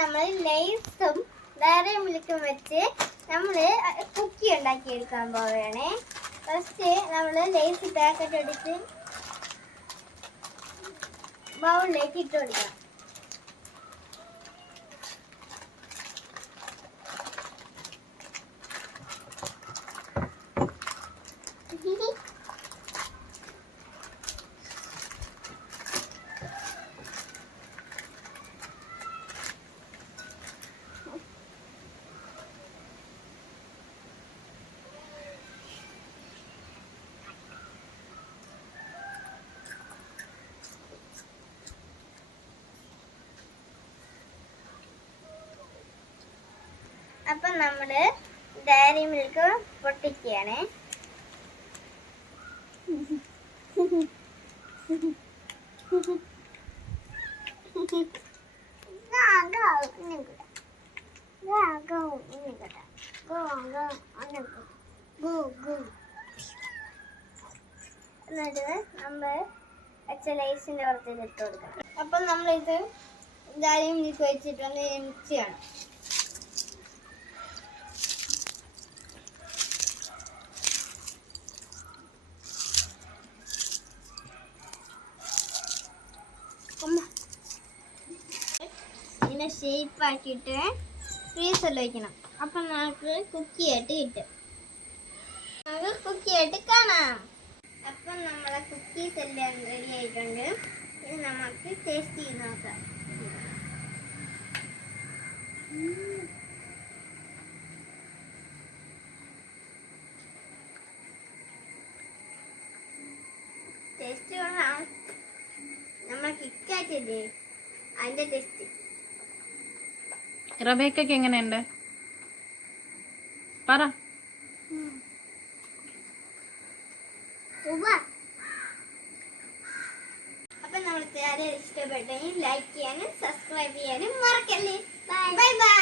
നമ്മൾ ലേസും ഡയറി മിൽക്കും വെച്ച് നമ്മൾ കുക്കി ഉണ്ടാക്കിയെടുക്കാൻ പോവുകയാണേ. ഫസ്റ്റ് നമ്മൾ ലേസ് പാക്കറ്റ് എടുത്ത് ബൗളിലേക്ക് ഇട്ട് കൊടുക്കണം. അപ്പം നമ്മൾ ഡയറി മിൽക്ക് പൊട്ടിക്കുകയാണ്. എന്നിട്ട് നമ്മൾ ലേസിന്റെ പുറത്തേക്ക് ഇട്ട് കൊടുക്കണം. അപ്പം നമ്മളിത് ഡയറി മിൽക്ക് വെച്ചിട്ടൊന്ന് മിക്സ് ചെയ്യണം. ഇങ്ങനെ ഷേപ്പ് ആക്കിയിട്ട് ഫ്രീസറിൽ വയ്ക്കണം. അപ്പം നമുക്ക് കുക്കിയായിട്ട് കിട്ടും. നമുക്ക് കുക്കിയായിട്ട് കാണാം. അപ്പം നമ്മളെ കുക്കീസ് എല്ലാം റെഡി ആയിട്ടുണ്ട്. ഇത് നമുക്ക് ടേസ്റ്റ് ചെയ്ത് നോക്കാം. ടേസ്റ്റ് കൊള്ളാം. നമ്മൾ കിക്കാറ്റില്ലേ അതിന്റെ ടേസ്റ്റ്. റബേക്കൊക്കെ എങ്ങനെയുണ്ട് പറ. അപ്പൊ നമ്മൾ ഇഷ്ടപ്പെട്ടെങ്കിൽ ലൈക്ക് ചെയ്യാനും സബ്സ്ക്രൈബ് ചെയ്യാനും മറക്കല്ലേ. Bye bye.